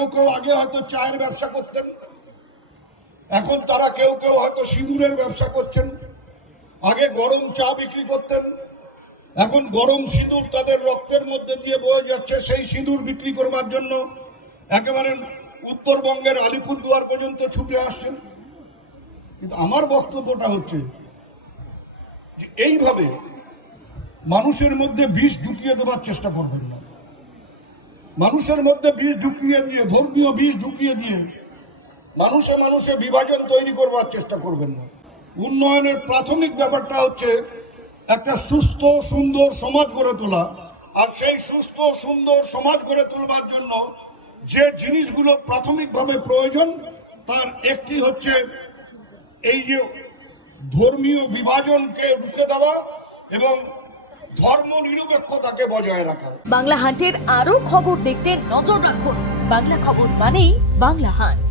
কেউ কেউ আগে হয়তো চায়ের ব্যবসা করতেন, এখন তারা কেউ কেউ হয়তো সিঁদুরের ব্যবসা করছেন। আগে গরম চা বিক্রি করতেন, এখন গরম সিঁদুর তাদের রক্তের মধ্যে দিয়ে বয়ে যাচ্ছে, সেই সিঁদুর বিক্রি করবার জন্য একেবারে উত্তরবঙ্গের আলিপুরদুয়ার পর্যন্ত ছুটে আসছেন। কিন্তু আমার বক্তব্যটা হচ্ছে যে এইভাবে মানুষের মধ্যে বিষ ঢুকিয়ে দেওয়ার চেষ্টা করবেন না। মানুষের মধ্যে বিষ ঢুকিয়ে দিয়ে, ধর্মীয় বিষ ঢুকিয়ে দিয়ে মানুষে মানুষে বিভাজন তৈরি করবার চেষ্টা করবেন না। উন্নয়নের প্রাথমিক ব্যাপারটা হচ্ছে একটা সুস্থ সুন্দর সমাজ গড়ে তোলা। আর সেই সুস্থ সুন্দর সমাজ গড়ে তোলবার জন্য যে জিনিসগুলো প্রাথমিকভাবে প্রয়োজন, তার একটি হচ্ছে এই যে ধর্মীয় বিভাজনকে রুখে দেওয়া এবং ধর্ম নিরপেক্ষতাকে বজায় রাখা। বাংলা হান্টের আরো খবর দেখতে নজর রাখুন। বাংলা খবর মানেই বাংলা হান্ট।